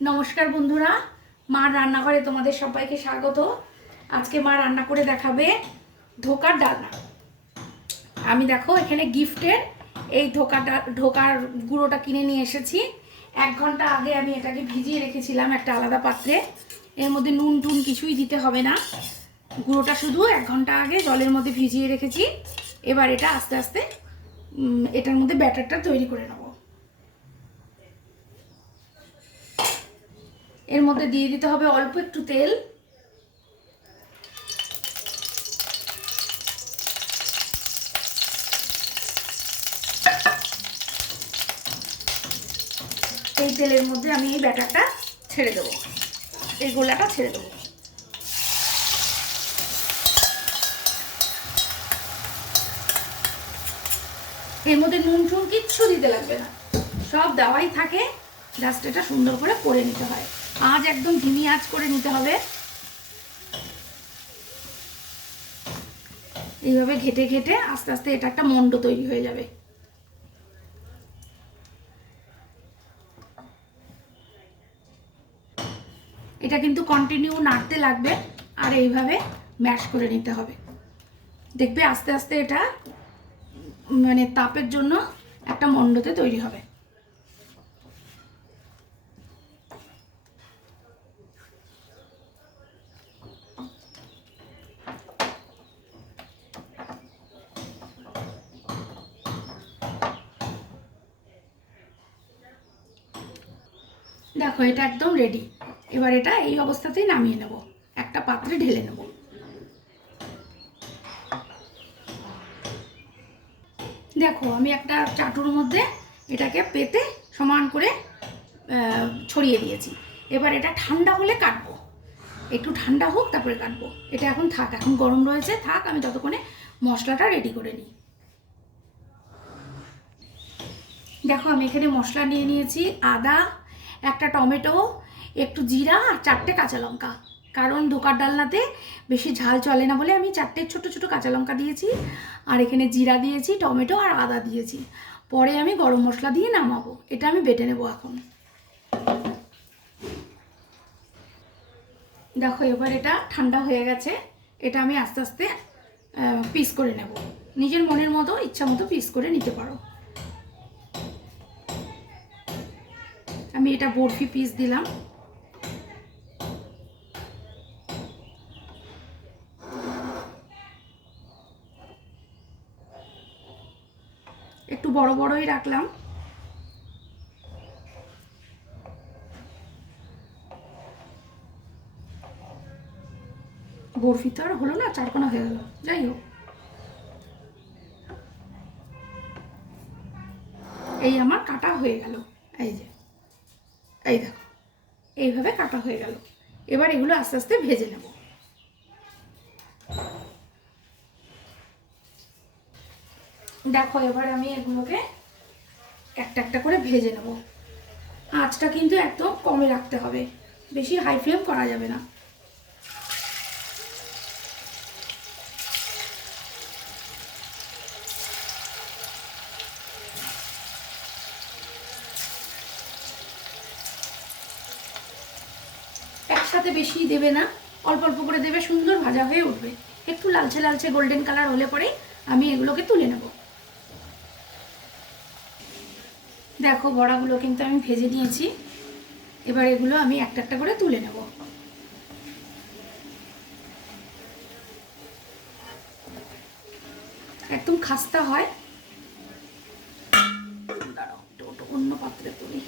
নমস্কার বন্ধুরা, মার রান্নাঘরে তোমাদের সবাইকে স্বাগত। আজকে মা রান্না করে দেখাবে ধোকার ডালনা। আমি দেখো এখানে গিফটের এই ধোকার গুঁড়োটা কিনে নিয়ে এসেছি। 1 ঘন্টা আগে আমি এটাকে ভিজিয়ে রেখেছিলাম একটা আলাদা পাত্রে। এর মধ্যে নুন টুন কিছুই দিতে হবে না, গুঁড়োটা শুধু 1 ঘন্টা আগে জলের মধ্যে ভিজিয়ে রেখেছি। এবার এটা আস্তে আস্তে এটার মধ্যে ব্যাটারটা তৈরি করে নেব। এর মধ্যে দিয়ে দিতে হবে অল্প একটু তেল। এই তেলের মধ্যে আমি এই ব্যাটারটা ছেড়ে দেবো, এই গোলাটা ছেড়ে দেবো। এর মধ্যে নুন টুন কিচ্ছু দিতে লাগবে না, সব দেওয়াই থাকে। জাস্ট এটা সুন্দর করে করে নিতে হয়। আঁচ একদম ধিমি আঁচ করে নিতে হবে। এইভাবে ঘেটে ঘেটে আস্তে আস্তে এটা একটা মন্ড তৈরি হয়ে যাবে। এটা কিন্তু কন্টিনিউ নাড়তে লাগবে আর এইভাবে ম্যাশ করে নিতে হবে। দেখবে আস্তে আস্তে এটা মানে তাপের জন্য একটা মন্ডতে তৈরি হবে। দেখো এটা একদম রেডি। এবার এটা এই অবস্থাতেই নামিয়ে নেব, একটা পাত্রে ঢেলে নেব। দেখো আমি একটা চাটুর মধ্যে এটাকে পেতে সমান করে ছড়িয়ে দিয়েছি। এবার এটা ঠান্ডা হলে কাটবো, একটু ঠান্ডা হোক তারপরে কাটবো। এটা এখন থাক, এখন গরম রয়েছে, থাক। আমি ততক্ষণে মশলাটা রেডি করে নিই। দেখো আমি এখানে মশলা নিয়ে নিয়েছি, আদা, একটা টমেটো, একটু জিরা আর 4টে কাঁচা লঙ্কা। কারণ ধোকার ডালনাতে বেশি ঝাল চলে না বলে আমি 4টে ছোট ছোট কাঁচা লঙ্কা দিয়েছি। আর এখানে জিরা দিয়েছি, টমেটো আর আদা দিয়েছি। পরে আমি গরম মশলা দিয়ে নামাবো। এটা আমি বেটে নেবো এখন। দেখো এবার এটা ঠান্ডা হয়ে গেছে। এটা আমি আস্তে আস্তে পিস করে নেব। নিজের মনের মতো ইচ্ছা মতো পিস করে নিতে পারো। আমি এটা বরফি পিস দিলাম। একটু বড় বড়ই রাখলাম। বরফি তো আর হলো না, 4 কোনা হয়ে গেল। যাই হোক, এই আমার কাটা হয়ে গেল। এই যে, এই দেখো এইভাবে কাটা হয়ে গেল। এবার এগুলো আস্তে আস্তে ভেজে নেব। দেখো এবার আমি এগুলোকে একটা একটা করে ভেজে নেব। আঁচটা কিন্তু একদম কমে রাখতে হবে, বেশি হাই ফ্লেম করা যাবে না। একসাথে বেশি দেবে না, অল্প অল্প করে দেবে, সুন্দর ভাজা হয়ে উঠবে। একটু লালচে লালচে গোল্ডেন কালার হলে পরে আমি এগুলোকে তুলে নেব। দেখো বড়াগুলো কিন্তু আমি ভেজে নিয়েছি। এবার এগুলো আমি একটা একটা করে তুলে নেব। একদম খাস্তা হয়। দাঁড়াও অন্য পাত্রে তুলি।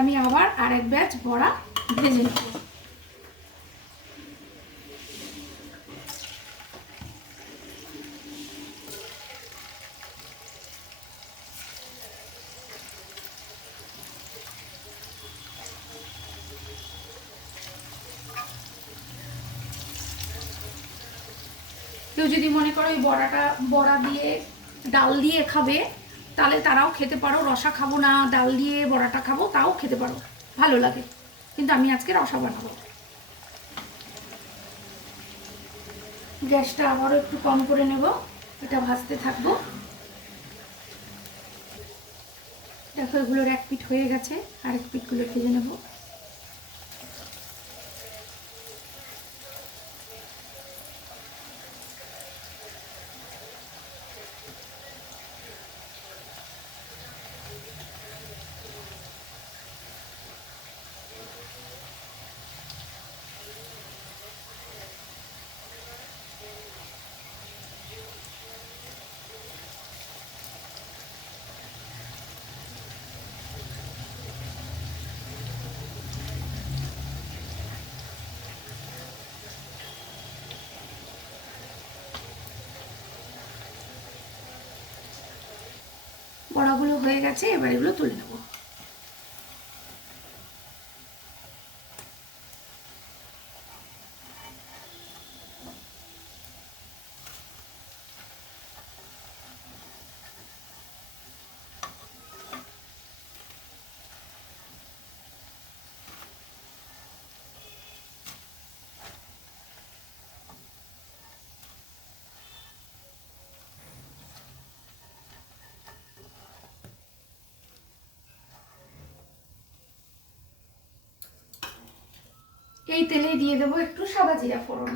আমি আবার আরেক ব্যাচ বড়া ভেজে নেব। কেউ যদি মনে করো এই বড়া দিয়ে ডাল দিয়ে খাবে, তাহলে তারাও খেতে পারো। রসা খাবো না, ডাল দিয়ে বড়াটা খাবো, তাও খেতে পারো। ভালো লাগে, কিন্তু আমি আজকে রসা বানাবো। গ্যাসটা আবারও একটু কম করে নেব, এটা ভাজতে থাকবো। দেখো এগুলোর এক পিঠ হয়ে গেছে, আরেক পিঠগুলো ভেজে নেব। বড়াগুলো হয়ে গেছে, এবার এগুলো তুলে নেব। এই তেলে দিয়ে দেবো একটু সাদা জিরা ফোড়ন।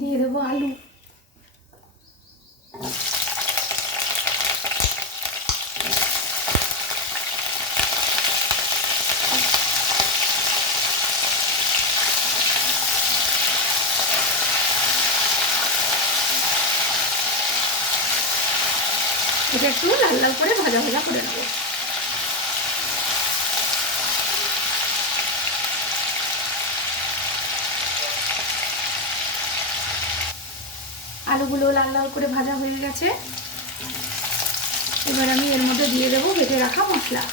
দিয়ে দেবো আলু। এটা একটু লাল লাল করে ভাজা ভাজা করে নেব। আলুগুলো লাল লাল করে ভাজা হয়ে গেছে, এবার আমি এর মধ্যে দিয়ে দেবো বেটে রাখা মশলা।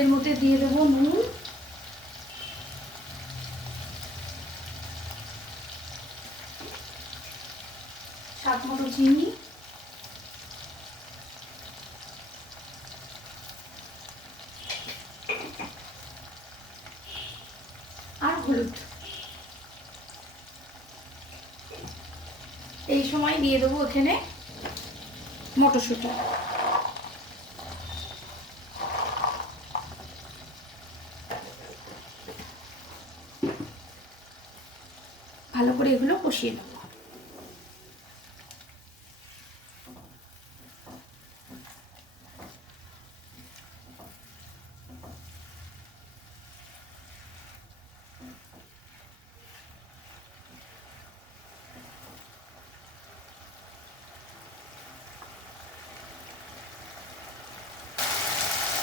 এর মধ্যে দিয়ে দেবো নুন, স্বাদ মতো চিনি, আর হলুদ। এই সময় দিয়ে দেবো এখানে মটরশুঁটি। ভালো করে এগুলো কষিয়ে নেব।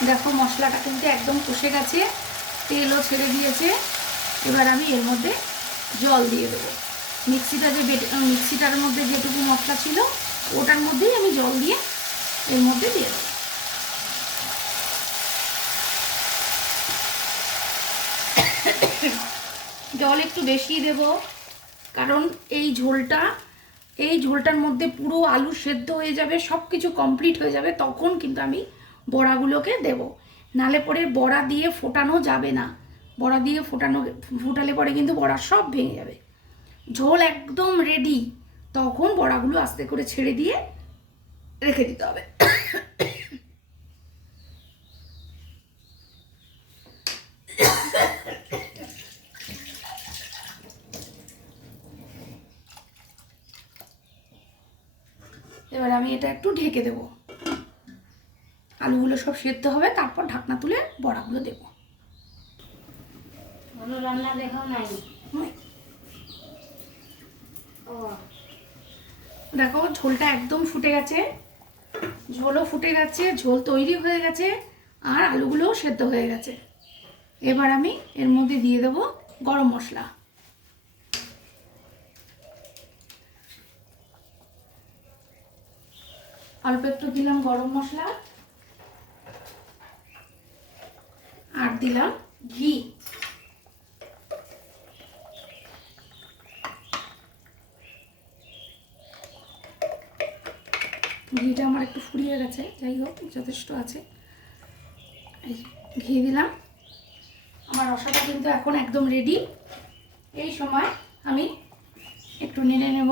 দেখো মশলাটা কিন্তু একদম কষে গেছে, তেলও ছেড়ে দিয়েছে। এবার আমি এর মধ্যে জল দিয়ে দেবো। মিক্সিটার মধ্যে যেটুকু মশলা ছিল ওটার মধ্যেই আমি জল দিয়ে এর মধ্যে দিয়ে দেবো। জল একটু বেশি দেব, কারণ এই ঝোলটার মধ্যে পুরো আলু সেদ্ধ হয়ে যাবে, সব কিছু কমপ্লিট হয়ে যাবে, তখন কিন্তু আমি বড়াগুলোকে দেব। নালে পরে বড়া দিয়ে ফোটানো যাবে না। বড়া দিয়ে ফোটালে পরে কিন্তু বড়া সব ভেঙে যাবে। ঝোল একদম রেডি, তখন বড়াগুলো আস্তে করে ছেড়ে দিয়ে রেখে দিতে হবে। এবার আমি এটা একটু ঢেকে দেবো, আলুগুলো সব সেদ্ধ হবে, তারপর ঢাকনা তুলে বড়াগুলো দেবো। রান্না দেখাও নাই। দেখো ঝোলটা একদম ফুটে গেছে, ঝোলও ফুটে গেছে, ঝোল তৈরি হয়ে গেছে, আর আলুগুলোও সেদ্ধ হয়ে গেছে। এবার আমি এর মধ্যে দিয়ে দেবো গরম মশলা। অল্প একটু দিলাম গরম মশলা, আর দিলাম ঘি। ঘিটা আমার একটু ফুরিয়ে গেছে, যাই হোক যথেষ্ট আছে। এই ঘি দিলাম। আমার রসাটা কিন্তু এখন একদম রেডি। এই সময় আমি একটু নেড়ে নেব,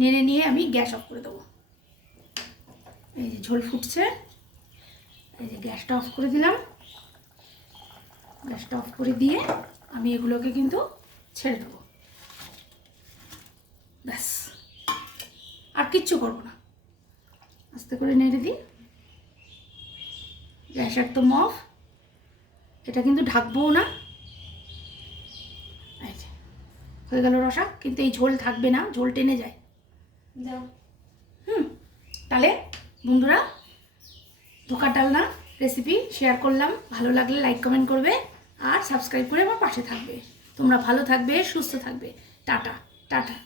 নেড়ে নিয়ে আমি গ্যাস অফ করে দেবো। এই যে ঝোল ফুটছে, এই যে গ্যাসটা অফ করে দিলাম। গ্যাসটা অফ করে দিয়ে আমি এগুলোকে কিন্তু ছেড়ে দেবো, ব্যাস, আর কিচ্ছু করবো না। আস্তে করে নেড়ে দিই, গ্যাস একদম অফ। এটা কিন্তু ঢাকবো না। এই যে হয়ে গেল রসা, কিন্তু এই ঝোল থাকবে না, ঝোল টেনে যায়। তাহলে বন্ধুরা, ধোকার ডালনা রেসিপি শেয়ার করলাম, ভালো লাগলে লাইক কমেন্ট করবে, আর সাবস্ক্রাইব করে আমার পাশে থাকবে। তোমরা ভালো থাকবে, সুস্থ থাকবে। Tata tata.